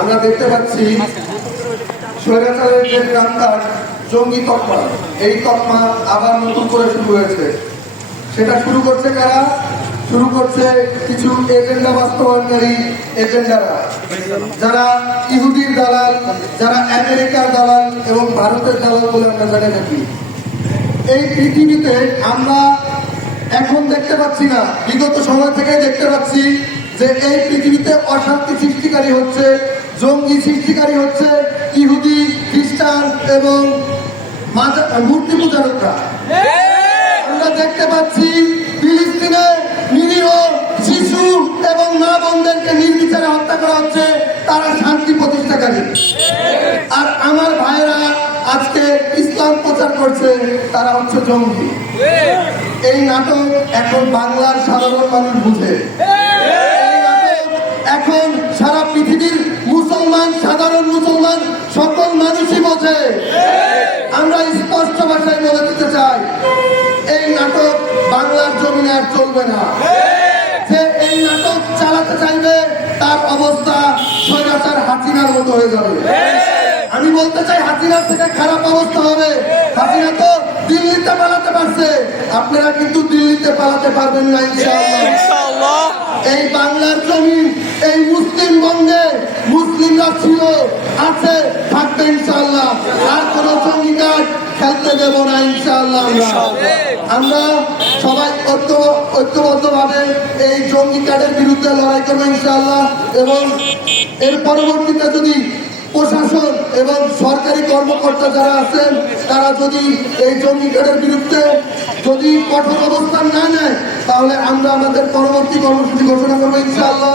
আমরা দেখতে পাচ্ছি জঙ্গি তকমা। এই তকমা আবার নতুন করে শুরু হয়েছে। সেটা শুরু করছে কারা? শুরু করছে কিছু এজেন্ডা বাস্তবায়নকারী এজেন্ডারা। যারা ইহুদির দালাল, যারা আমেরিকার দালাল এবং ভারতের দালাল বলে আমরা জানে থাকি এই পৃথিবীতে আমরা এখন দেখতে পাচ্ছি না, বিগত সময় থেকে দেখতে পাচ্ছি যে এই পৃথিবীতে অশান্তি সৃষ্টিকারী হচ্ছে জঙ্গি সৃষ্টিকারী হচ্ছে ইহুদি খ্রিস্টান এবং মূর্তি পূজারকরা। আমরা দেখতে পাচ্ছি ফিলিস্তিনে নিরীহ শিশু এবং মা বোনদেরকে নির্বিচারে হত্যা করা হচ্ছে তারা শান্তি প্রতিষ্ঠাকারী। আর আমার ভাইরা আজকে ইসলাম প্রচার করছে তারা হচ্ছে জঙ্গি। এই নাটক এখন বাংলার সাধারণ মানুষ বুঝে। সারা পৃথিবীর মুসলমান সাধারণ মুসলমান সকল মানুষই বোঝে আমরা স্পষ্ট ভাষায় বলে দিতে চাই এই নাটক বাংলার জমিনে আর চলবে না। যে এই নাটক চালাতে চাইবে তার অবস্থা স্বৈরাচার হাসিনার মতো হয়ে যাবে। আমি বলতে চাই হাসিনার থেকে খারাপ অবস্থা হবে। হাসিনা তো দিল্লিতে পালাতে পারছে। আপনারা কিন্তু দিল্লিতে পালাতে পারবেন না ইনশাআল্লাহ। এই বাংলার জমি এই মুসলিম মুসলিমরা ছিল আছে থাকবে ইনশাআল্লাহ। আর কোন জঙ্গিঘাট খেলতে দেব না ইনশাআল্লাহ আমরা। আমরা সবাই ঐক্য ঐক্যবদ্ধভাবে এই জঙ্গি কার্ডের বিরুদ্ধে লড়াই করব ইনশাআল্লাহ। এবং এর পরবর্তীতে যদি প্রশাসন এবং সরকারি কর্মকর্তা যারা আছেন তারা যদি এই জঙ্গি কার্ডের বিরুদ্ধে যদি কঠোর অবস্থান না নেয় তাহলে আমরা আমাদের পরবর্তী কর্মসূচি ঘোষণা করব ইনশাআল্লাহ।